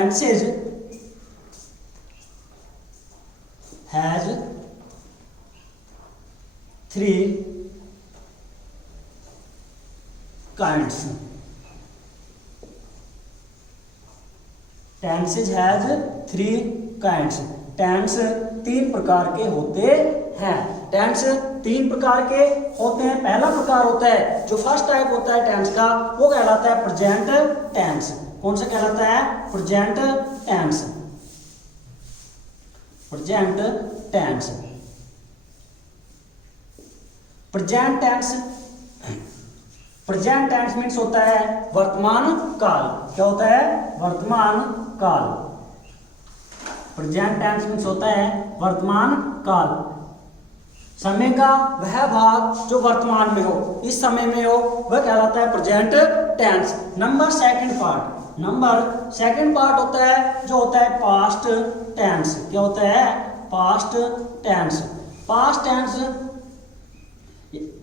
Tenses has 3 kinds. Tenses has 3 kinds. Tense 3 प्रकार के होते हैं। टेंस 3 प्रकार के होते हैं। पहला प्रकार होता है, जो फर्स्ट टाइप होता है टेंस का, वो कहलाता है प्रेजेंट टेंस। कौन सा कहलाता है? Present tense. Present tense. Present tense, present tense means होता है वर्तमान काल। क्या होता है? वर्तमान काल। प्रेजेंट टेंस मीन्स होता है वर्तमान काल। समय का वह भाग जो वर्तमान में हो, इस समय में हो, वह कहलाता है present tense. Number second part होता है जो होता है पास्ट टेंस। क्या होता है? Past tense.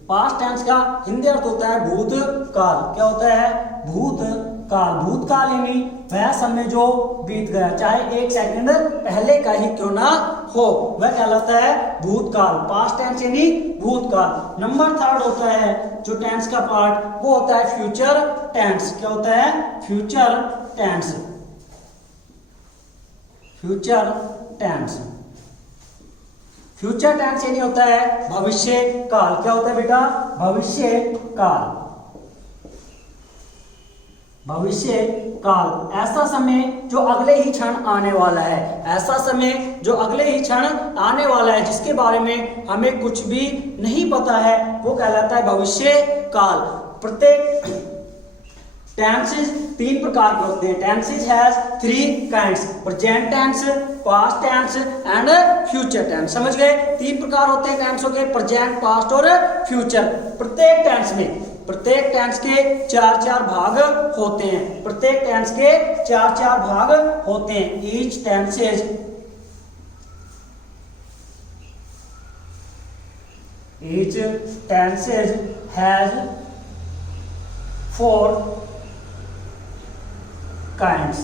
पास्ट टेंस का हिंदी अर्थ होता है भूतकाल। क्या होता है? भूतकाल। भूतकाल यानी वह समय जो बीत गया, चाहे 1 सेकंड पहले का ही क्यों ना हो, वह कहलाता है भूतकाल। पास्ट टेंस यानी भूतकाल। नंबर थर्ड होता है जो टेंस का पार्ट, वो होता है फ्यूचर टेंस। क्या होता है? Future tense. Future tense. Future tense यानी होता है भविष्य काल। क्या होता है बेटा? भविष्य काल। भविष्य काल ऐसा समय जो अगले ही क्षण आने वाला है। ऐसा समय जो अगले ही क्षण आने वाला है, जिसके बारे में हमें कुछ भी नहीं पता है, वो कहलाता है भविष्य काल। प्रत्येक टेंसेज 3 प्रकार के होते हैं। Tenses has 3 kinds, present tense, past tense and future tense. समझ गए? 3 प्रकार होते हैं टेंसों के, प्रेजेंट, पास्ट और फ्यूचर। प्रत्येक टेंस के 4-4 भाग होते हैं। प्रत्येक टेंस के 4-4 भाग होते हैं। Each tenses has 4 kinds.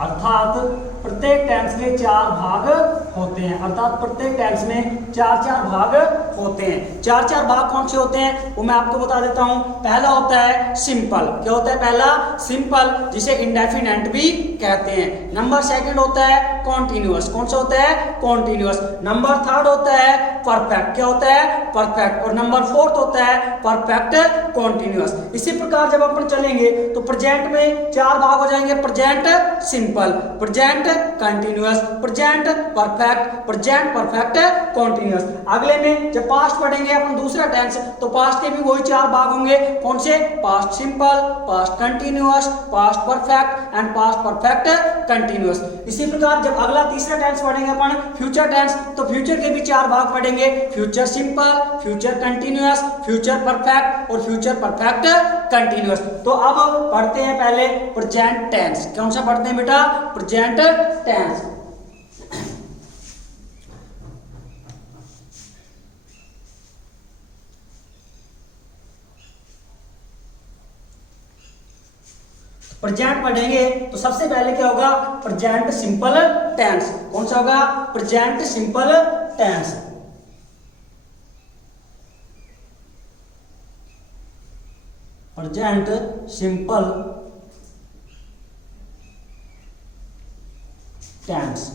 अर्थात प्रत्येक टेंस के 4 भाग होते हैं। अर्थात प्रत्येक टेंस में 4-4 भाग होते हैं। 4-4 भाग कौन से होते हैं वो मैं आपको बता देता हूं। पहला होता है सिंपल। क्या होता है? पहला सिंपल, जिसे इंडेफिनेट भी कहते हैं। नंबर सेकंड होता है कॉन्टिन्यूअस। कौन सा होता है? कॉन्टिन्यूअस। नंबर थर्ड होता है परफेक्ट। क्या होता है? परफेक्ट। और नंबर फोर्थ होता है परफेक्ट कॉन्टिन्यूअस। इसी प्रकार जब अपन चलेंगे तो प्रेजेंट में 4 भाग हो जाएंगे। Present simple, present continuous, present perfect, present perfect continuous. अगले में जब पास्ट पढ़ेंगे अपन दूसरा टेंस, तो पास्ट के भी वही 4 भाग होंगे। कौन से? Past simple, past continuous, past perfect and past perfect continuous. इसी प्रकार जब अगला तीसरा टेंस पढ़ेंगे अपन फ्यूचर टेंस, तो फ्यूचर के भी 4 भाग पढ़ेंगे। Future simple, future continuous, future perfect और फ्यूचर परफेक्ट कंटिन्यूअस। तो अब पढ़ते हैं पहले प्रेजेंट टेंस। कौन सा पढ़ते हैं बेटा? Present tense. प्रेजेंट पढ़ेंगे तो सबसे पहले क्या होगा? Present simple tense. कौन सा होगा? Present simple tense. Present simple tense.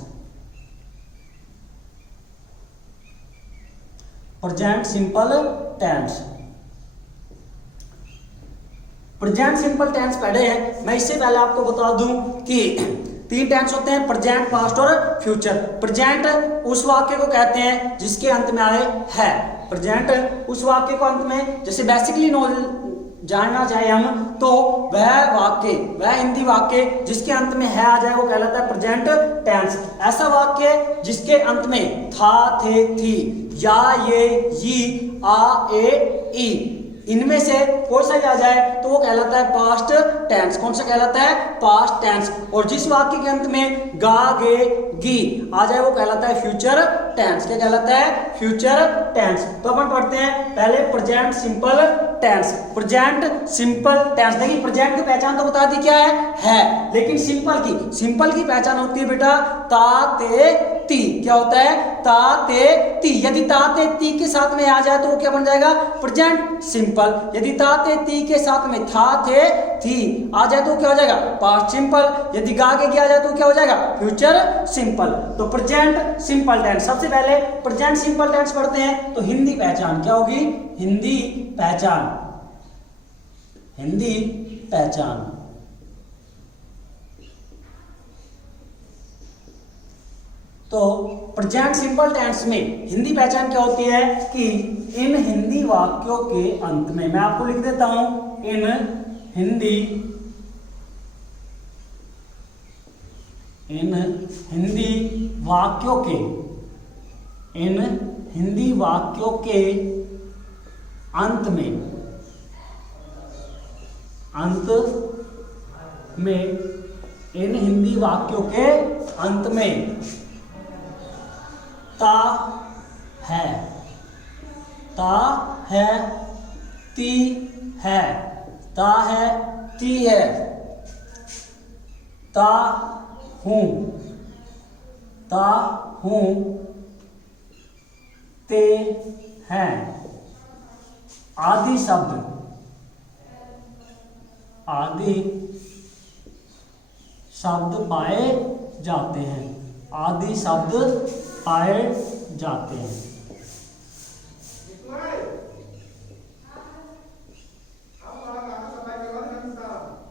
Present simple tense. Present simple tense पढ़े हैं। मैं इससे पहले आपको बता दूं कि 3 टेंस होते हैं, प्रेजेंट, पास्ट और फ्यूचर। प्रेजेंट उस वाक्य को कहते हैं जिसके अंत में आए है। प्रेजेंट उस वाक्य को अंत में, जैसे बेसिकली जानना चाहे हम, तो वह वाक्य, वह हिंदी वाक्य जिसके अंत में है आ जाए, वो कहलाता है प्रेजेंट टेंस। ऐसा वाक्य जिसके अंत में था, थे, थी, या, ये, ई, आ, ए, ई, इनमें से कोई सा भी आ जाए तो वो कहलाता है पास्ट टेंस। कौन सा कहलाता है? Past tense. और जिस वाक्य के अंत में गा गे गी आ जाए वो कहलाता है फ्यूचर टेंस। क्या कहलाता है? Future tense. तो अपन पढ़ते हैं पहले present simple tense. Present simple tense, देखिए प्रेजेंट की पहचान तो बता दी क्या है, लेकिन सिंपल की पहचान होती है बेटा ता ते ती। क्या होता है? ता ते ती। यदि ता ते ती के साथ में आ जाए तो वो क्या बन जाएगा? Present simple. यदि ता ते ती के साथ में था थे थी आ जाए तो क्या हो जाएगा? Past simple. यदि गा के किया जाए तो क्या हो जाएगा? Future simple. तो प्रेजेंट सिंपल टेंस। सबसे पहले प्रेजेंट सिंपल टेंस पढ़ते हैं तो हिंदी पहचान क्या होगी? हिंदी पहचान। हिंदी पहचान तो प्रेजेंट सिंपल टेंस में हिंदी पहचान क्या होती है कि इन हिंदी वाक्यों के अंत में, मैं आपको लिख देता हूं, इन हिंदी वाक्यों के, इन हिंदी वाक्यों के अंत में इन हिंदी वाक्यों के अंत में ता है, ती है, ता है, ती है, ता हूं, ते हैं आदि शब्द पाए जाते हैं। आदि शब्द पाए जाते हैं।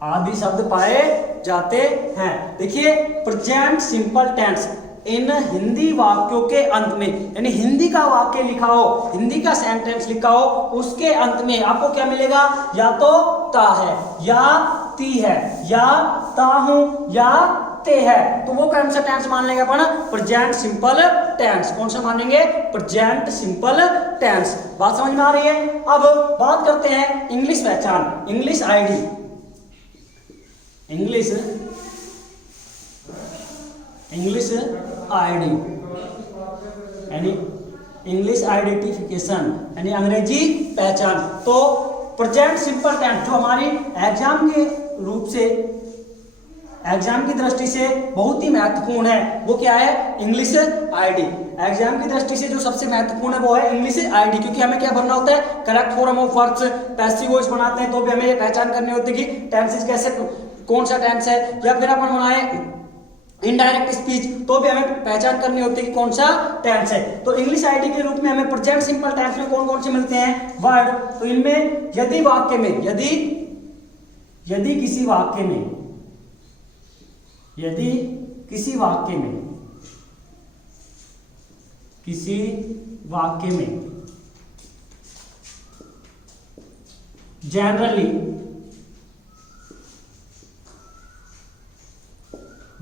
आदि शब्द पाए जाते हैं। देखिए प्रेजेंट सिंपल टेंस इन हिंदी वाक्यों के अंत में, यानी हिंदी का वाक्य लिखा हो, हिंदी का सेंटेंस लिखा हो, उसके अंत में आपको क्या मिलेगा? या तो ता है, या ती है, या ता हूं, या ते है। तो वो कौन सा टेंस मान लेंगे अपन? Present simple tense. कौन सा मानेंगे? Present simple tense. बात समझ में आ रही है? अब बात करते हैं इंग्लिश पहचान, इंग्लिश आईडी। इंग्लिश आईडी यानी इंग्लिश आइडेंटिफिकेशन, यानी अंग्रेजी पहचान। तो प्रेजेंट सिंपल टेंस जो हमारी एग्जाम के रूप से, एग्जाम की दृष्टि से बहुत ही महत्वपूर्ण है, वो क्या है? English ID. एग्जाम की दृष्टि से जो सबसे महत्वपूर्ण है वो है इंग्लिश आईडी, क्योंकि हमें क्या भरना होता है? Correct form of verbs, passive voice बनाते हैं तो भी हमें ये पहचान करनी होती है कि टेंसेस कैसे, कौन सा टेंस है, या फिर अपन बनाए इनडायरेक्ट स्पीच तो भी हमें पहचान करनी होती है कि कौन सा टेंस है। तो इंग्लिश आईडी के रूप में हमें प्रेजेंट सिंपल टेंस में कौन कौन से मिलते हैं? वर्ड। तो इनमें यदि वाक्य में, यदि किसी वाक्य में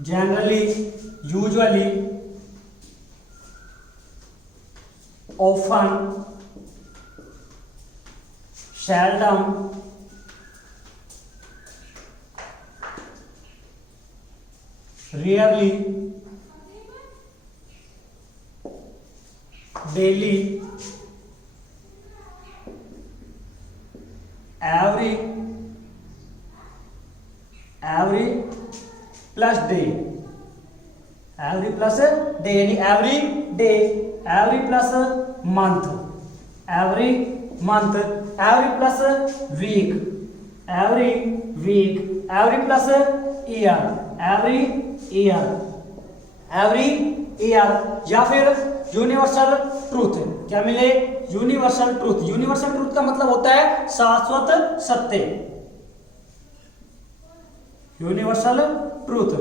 generally, usually, often, seldom, rarely, daily, every plus day, यानी every day, every plus month, every plus week, every plus year, every year, या फिर यूनिवर्सल ट्रूथ। क्या मिले? Universal truth. यूनिवर्सल ट्रूथ का मतलब होता है शाश्वत सत्य। यूनिवर्सल ट्रूथ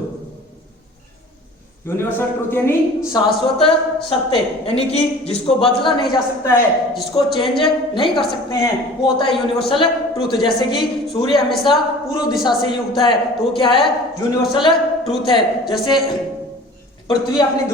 यानी शाश्वत सत्य, यानी कि जिसको बदला नहीं जा सकता है, जिसको चेंज नहीं कर सकते हैं, वो होता है यूनिवर्सल ट्रूथ। जैसे कि सूर्य हमेशा पूर्व दिशा से ही उगता है तो वो क्या है? यूनिवर्सल ट्रूथ है। जैसे पृथ्वी अपनी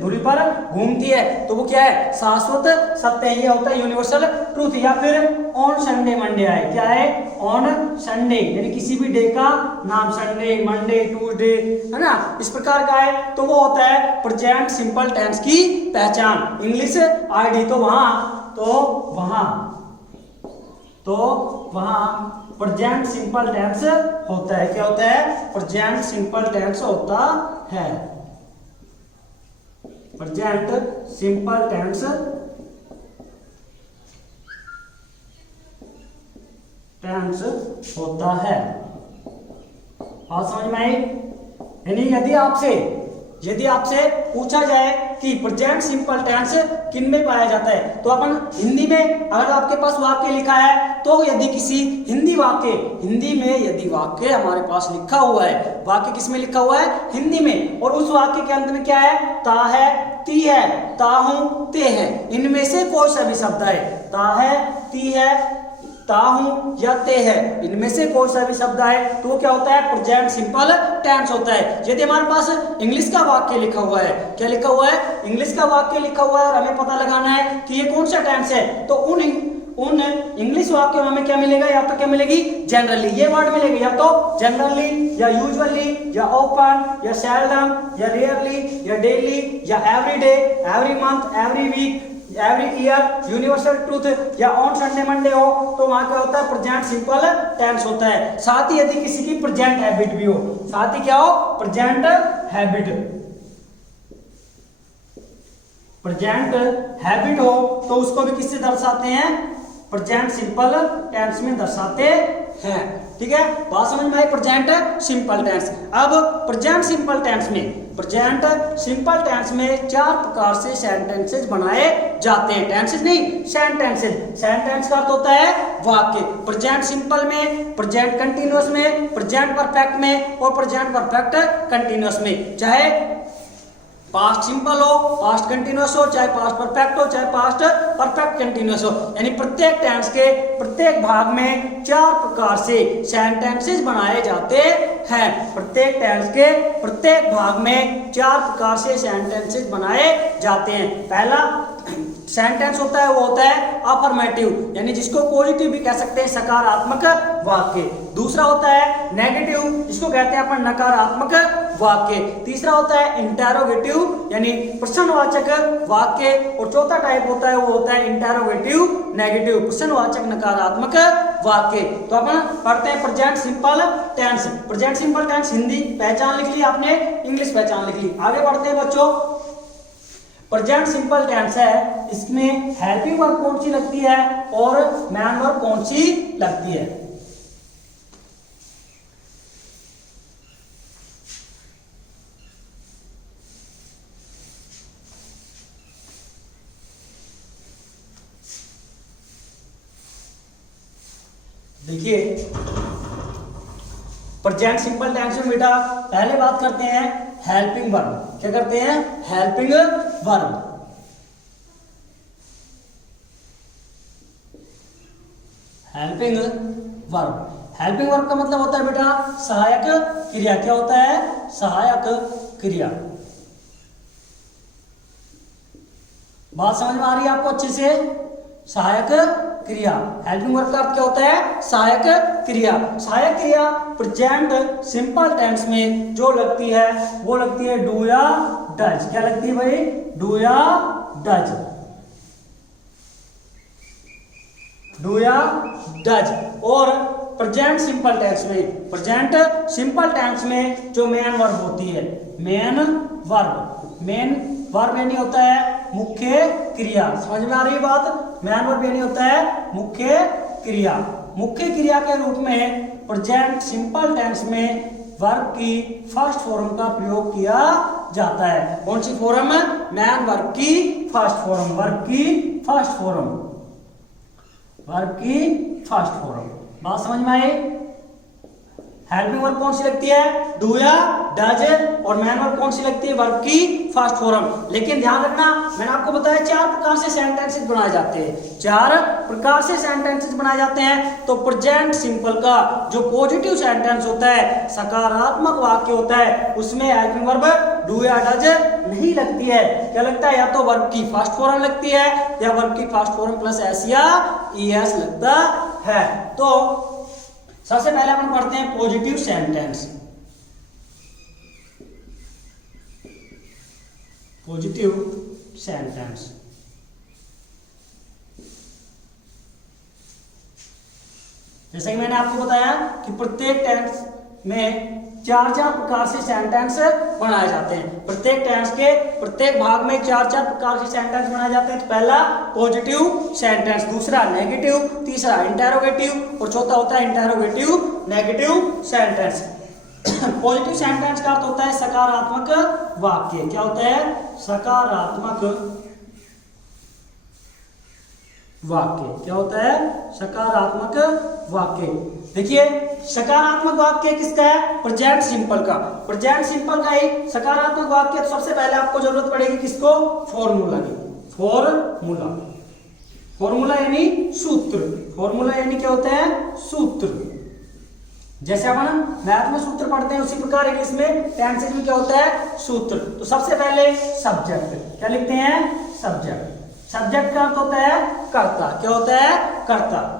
धुरी पर घूमती है तो वो क्या है, शाश्वत सत्य है, ये होता है यूनिवर्सल ट्रूथ। या फिर ऑन संडे मंडे आए, क्या है, ऑन संडे यानी किसी भी डे का नाम, संडे, मंडे, ट्यूसडे, है ना, इस प्रकार का है तो वो होता है प्रेजेंट सिंपल टेंस की पहचान। इंग्लिश आईडी तो वहां प्रेजेंट सिंपल टेंस होता है। क्या होता है, प्रेजेंट सिंपल टेंस होता है, प्रेजेंट सिंपल टेंस होता है। बात समझ में आई? यानी यदि आपसे पूछा जाए कि प्रेजेंट सिंपल टेंस किन में पाया जाता है तो अपन हिंदी में, अगर आपके पास वाक्य लिखा है तो यदि किसी हिंदी में यदि वाक्य हमारे पास लिखा हुआ है, वाक्य किस में लिखा हुआ है, हिंदी में, और उस वाक्य के अंत में क्या है, ता है, ती है, ता हूं, ते है, इनमें से कोई सा भी शब्द है, ता है, ती है, ता हूं या ते है, इनमें से कोई सा भी शब्द आए तो क्या होता है, प्रेजेंट सिंपल टेंस होता है। यदि हमारे पास इंग्लिश का वाक्य लिखा हुआ है, क्या लिखा हुआ है, इंग्लिश का वाक्य लिखा हुआ है और हमें पता लगाना है कि ये कौन सा टेंस है, तो उन इंग्लिश वाक्यों में हमें क्या मिलेगा, या तो क्या मिलेगी, जनरली, ये वर्ड मिलेगा, या तो जनरली या यूजुअली या ओपन या सेल्डम या रेयरली या डेली या every day, every month, every week, every year, universal truth या ऑन संडे मंडे हो तो वहां क्या होता है, प्रेजेंट सिंपल टेंस होता है। साथ ही यदि किसी की प्रेजेंट हैबिट भी हो, साथ ही क्या हो, प्रेजेंट हैबिट हो तो उसको भी किससे दर्शाते हैं, प्रेजेंट सिंपल टेंस में दर्शाते हैं। ठीक है, बात समझ में आई, प्रेजेंट सिंपल टेंस। अब प्रेजेंट सिंपल टेंस में 4 प्रकार से सेंटेंसेस बनाए जाते हैं, टेंसेस नहीं, सेंटेंसेस। सेंटेंस का अर्थ होता है वाक्य, प्रेजेंट सिंपल में, प्रेजेंट कंटीन्यूअस में, प्रेजेंट परफेक्ट में और प्रेजेंट परफेक्ट कंटीन्यूअस में। चाहे पास्ट सिंपल हो, पास्ट कंटीन्यूअस हो, चाहे पास्ट परफेक्ट हो, चाहे पास्ट परफेक्ट कंटीन्यूअस हो, यानी प्रत्येक टेंस के प्रत्येक भाग में 4 प्रकार से सेंटेंसेस बनाए जाते हैं। प्रत्येक टेंस के प्रत्येक भाग में 4 प्रकार से सेंटेंसेस बनाए जाते हैं। पहला सेंटेंस होता है वो होता है अफर्मेटिव, यानी जिसको पॉजिटिव भी कह सकते हैं, सकारात्मक वाक्य। दूसरा होता है नेगेटिव, जिसको कहते हैं अपन नकारात्मक वाक्य। तीसरा होता है इंटेरोगेटिव, यानी प्रश्नवाचक वाक्य। और चौथा टाइप होता है वो होता है इंटेरोगेटिव नेगेटिव, प्रश्नवाचक नकारात्मक वाक्य। तो अपन पढ़ते हैं present simple tense. Present simple tense Hindi पहचान लिख ली आपने, इंग्लिश पहचान लिख ली। आगे बढ़ते हैं बच्चों, प्रेजेंट सिंपल टेंस है, इसमें हेल्पिंग वर्ब कौन सी लगती है और मैन वर्ब कौन सी लगती है। देखिए प्रेजेंट सिंपल टेंस में बेटा पहले बात करते हैं हेल्पिंग वर्ब। क्या करते हैं, हेल्पिंग वर्ब। हेल्पिंग वर्ब का मतलब होता है बेटा सहायक क्रिया। क्या होता है, सहायक क्रिया। बात समझ में आ रही है आपको अच्छे से, सहायक क्रिया। हेल्पिंग वर्ब का अर्थ क्या होता है, सहायक क्रिया। सहायक क्रिया प्रेजेंट सिंपल टेंस में जो लगती है वो लगती है डू या डज। क्या लगती है भाई, डू या डज, डू या डज। और प्रेजेंट सिंपल टेंस में जो मेन वर्ब होती है, मेन वर्ब यानी होता है मुख्य क्रिया। समझ में आ रही है बात, मेन वर्ब यानी होता है मुख्य क्रिया। मुख्य क्रिया के रूप में प्रेजेंट सिंपल टेंस में वर्ब की फर्स्ट फॉर्म का प्रयोग किया जाता है। कौन सी फॉर्म, मेन वर्ब की फर्स्ट फॉर्म, वर्ब की फर्स्ट फॉर्म। बात समझ में आई। हेल्पिंग वर्ब कौन सी लगती है, डू या डज, और मेन वर्ब कौन सी लगती है, वर्ब की फर्स्ट फॉर्म। लेकिन ध्यान रखना, मैंने आपको बताया 4 प्रकार से सेंटेंसेस बनाए जाते हैं, 4 प्रकार से सेंटेंसेस बनाए जाते हैं। तो प्रेजेंट सिंपल का जो पॉजिटिव सेंटेंस होता है, सकारात्मक वाक्य होता है, उसमें हेल्पिंग वर्ब डू या डज नहीं लगती है। क्या लगता है? या तो वर्ब की फर्स्ट फॉर्म लगती है या वर्ब की फर्स्ट फॉर्म प्लस एस या ईएस लगता है। तो सबसे पहले अपन पढ़ते हैं पॉजिटिव सेंटेंस। पॉजिटिव सेंटेंस जैसे कि मैंने आपको बताया कि प्रत्येक टेंस में चार चार प्रकार से सेंटेंस बनाए जाते हैं। प्रत्येक टेंस के प्रत्येक भाग में चार चार प्रकार के सेंटेंस बनाए जाते हैं। तो पहला पॉजिटिव सेंटेंस, दूसरा नेगेटिव, तीसरा इंटेरोगेटिव और चौथा होता है interrogative negative sentence. Positive sentence का अर्थ होता है सकारात्मक वाक्य। क्या होता है? सकारात्मक वाक्य। क्या होता है? सकारात्मक वाक्य। देखिए सकारात्मक वाक्य किसका है? प्रेजेंट सिंपल का। प्रेजेंट सिंपल का ही सकारात्मक वाक्य। तो सबसे पहले आपको जरूरत पड़ेगी किसको? फॉर्मूला की। फॉर्मूला, फॉर्मूला यानी सूत्र। फॉर्मूला यानी क्या होता है? सूत्र। जैसे अपन मैथ में सूत्र पढ़ते हैं उसी प्रकार इंग्लिश में टेंसेज में क्या होता है? सूत्र। तो सबसे पहले सब्जेक्ट। क्या लिखते हैं? सब्जेक्ट। सब्जेक्ट का अर्थ होता है कर्ता। क्या होता है? कर्ता।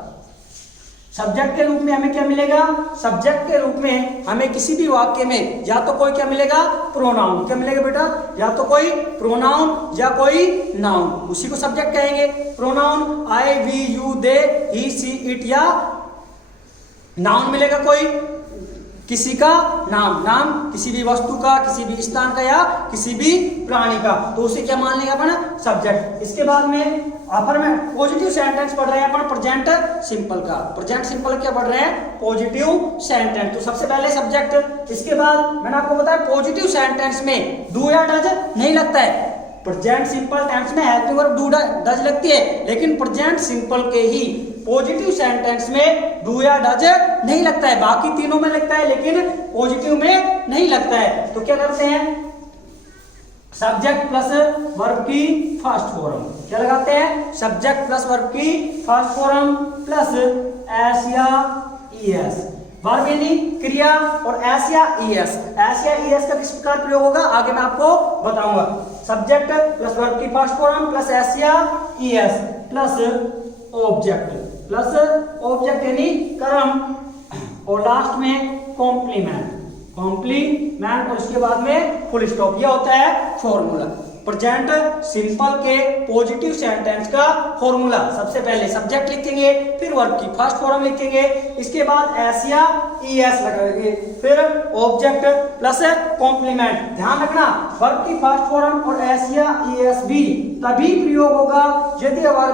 सब्जेक्ट के रूप में हमें क्या मिलेगा? सब्जेक्ट के रूप में हमें किसी भी वाक्य में या तो कोई क्या मिलेगा? प्रोनाउन। क्या मिलेगा बेटा? या तो कोई प्रोनाउन या कोई नाउन, उसी को सब्जेक्ट कहेंगे। Pronoun I, we, you, they, he, she, it, या नाउन मिलेगा कोई किसी का नाम। नाम किसी भी वस्तु का, किसी भी स्थान का या किसी भी प्राणी का, तो उसे क्या मान लेंगे अपन? सब्जेक्ट। इसके बाद में अपन में पॉजिटिव सेंटेंस पढ़ रहे हैं अपन प्रेजेंट सिंपल का। प्रेजेंट सिंपल क्या पढ़ रहे हैं? Positive sentence. तो सबसे पहले सब्जेक्ट। इसके बाद मैंने आपको बताया पॉजिटिव सेंटेंस में डू या डज नहीं लगता है। प्रेजेंट सिंपल टेंस में हेल्पिंग वर्ब डू डज लगती है, लेकिन प्रेजेंट सिंपल के ही पॉजिटिव सेंटेंस में डू या डज नहीं लगता है। बाकी तीनों में लगता है लेकिन पॉजिटिव में नहीं लगता है। तो क्या करते हैं? सब्जेक्ट प्लस वर्ब की फर्स्ट फॉर्म। क्या लगाते हैं? सब्जेक्ट प्लस वर्ब की फर्स्ट फॉर्म प्लस एस या ईएस। वर्ब यानी क्रिया और एस या ईएस। एस या ईएस का किस प्रकार प्रयोग होगा आगे मैं आपको बताऊंगा। सब्जेक्ट प्लस वर्ब की फर्स्ट फॉर्म प्लस एस या es plus object. Plus object यानी कर्म और लास्ट में कॉम्प्लीमेंट। कॉम्प्लीमेंट और उसके बाद में फुल स्टॉप। यह होता है फॉर्मूला। प्रेजेंट सिंपल के पॉजिटिव सेंटेंस का फॉर्मूला। सबसे पहले सब्जेक्ट लिखेंगे, फिर वर्ब की फर्स्ट फॉर्म लिखेंगे, इसके बाद एस या ईएस लगाएंगे, फिर ऑब्जेक्ट प्लस कॉम्प्लीमेंट। ध्यान रखना वर्ब की फर्स्ट फॉर्म और एस या ईएस भी तभी प्रयोग होगा यदि हमारे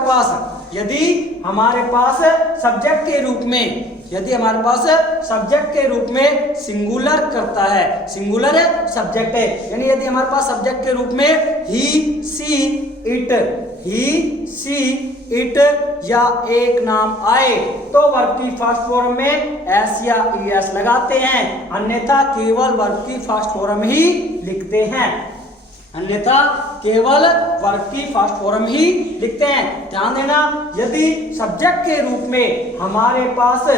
पास सब्जेक्ट के रूप में सब्जेक्ट के रूप में सिंगुलर करता है। सिंगुलर सब्जेक्ट है, यानी यदि हमारे पास सब्जेक्ट के रूप में ही, सी, इट या एक नाम आए तो वर्ब की फर्स्ट फॉर्म में एस या ईएस लगाते हैं, अन्यथा केवल वर्ब की फर्स्ट फॉर्म ही लिखते हैं। ध्यान देना, यदि सब्जेक्ट के रूप में हमारे पास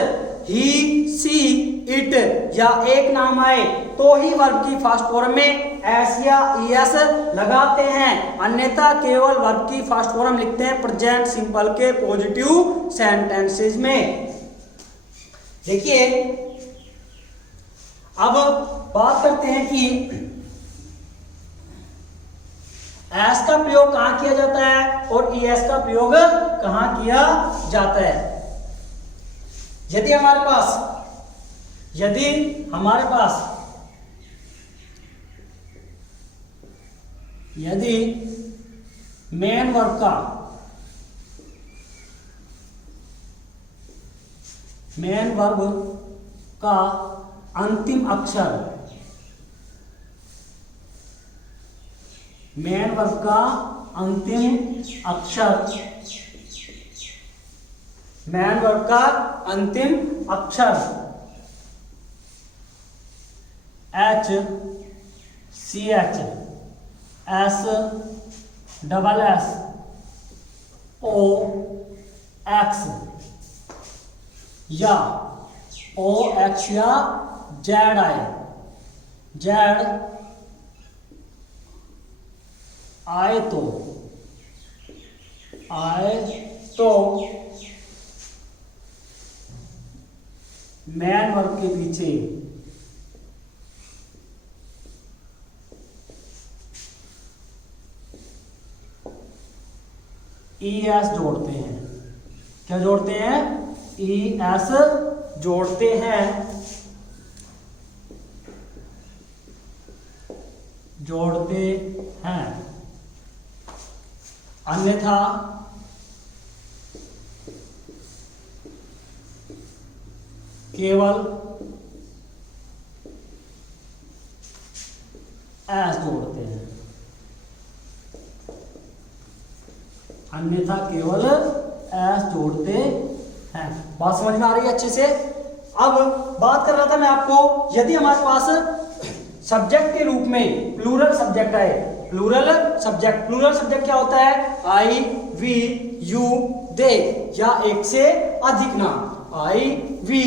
ही, सी, इट या एक नाम आए तो ही वर्ब की फर्स्ट फॉर्म में एस या ईएस लगाते हैं, अन्यथा केवल वर्ब की फर्स्ट फॉर्म लिखते हैं प्रेजेंट सिंपल के पॉजिटिव सेंटेंसेस में। देखिए अब बात करते हैं कि एस का प्रयोग कहां किया जाता है और ईएस का प्रयोग कहां किया जाता है। यदि हमारे पास मेन वर्ब का अंतिम अक्षर H, C H, S, double S, O, X या ओ एक्स या जेड आए, जेड आए तो मैन वर्ब के पीछे ES जोड़ते हैं। क्या जोड़ते हैं? ES जोड़ते हैं। अन्यथा केवल एस जोड़ते हैं। अन्यथा केवल एस जोड़ते हैं। बात समझ में आ रही है अच्छे से? अब बात कर रहा था मैं आपको, यदि हमारे पास सब्जेक्ट के रूप में प्लूरल सब्जेक्ट है, प्लूरल सब्जेक्ट क्या होता है? आई, वी, यू, दे या एक से अधिक नाम। आई, वी,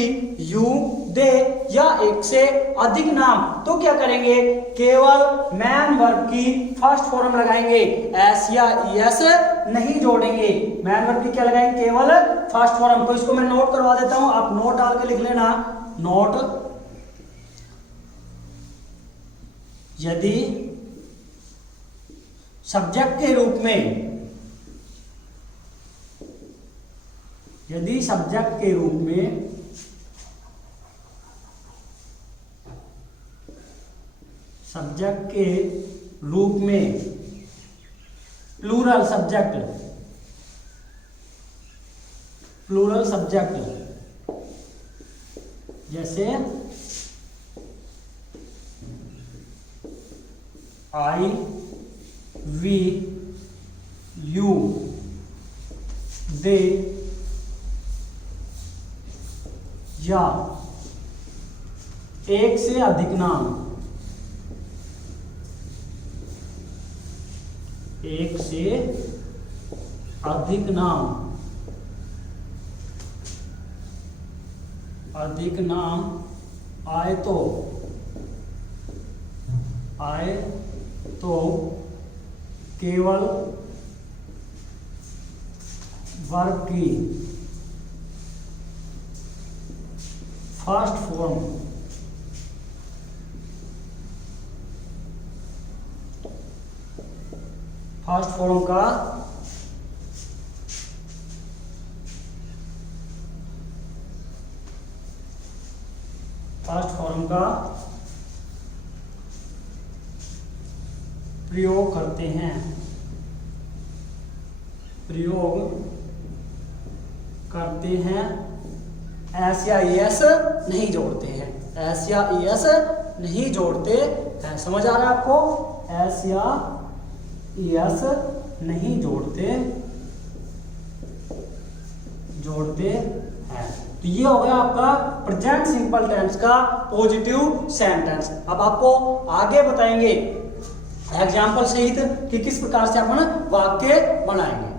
यू, दे या एक से अधिक नाम। तो क्या करेंगे? केवल मैन वर्ब की फर्स्ट फॉर्म लगाएंगे, एस या ईएस नहीं जोड़ेंगे। मैन वर्ब की क्या लगाएंगे? केवल फर्स्ट फॉर्म। तो इसको मैं नोट करवा देता हूं, आप नोट डाल के लिख लेना। नोट, यदि सब्जेक्ट के रूप में प्लूरल सब्जेक्ट जैसे आई, वी, यू, दे या एक से अधिक नाम, अधिक नाम आए तो केवल वर्ब की फर्स्ट फॉर्म का प्रयोग करते हैं, एस या ईएस नहीं जोड़ते हैं, एस या ईएस नहीं जोड़ते हैं। समझ आ रहा है आपको? एस या ईएस नहीं जोड़ते हैं। तो ये हो गया आपका प्रेजेंट सिंपल टेंस का पॉजिटिव सेंटेंस। अब आपको आगे बताएंगे एग्जाम्पल सहित कि किस प्रकार से अपन वाक्य बनाएंगे।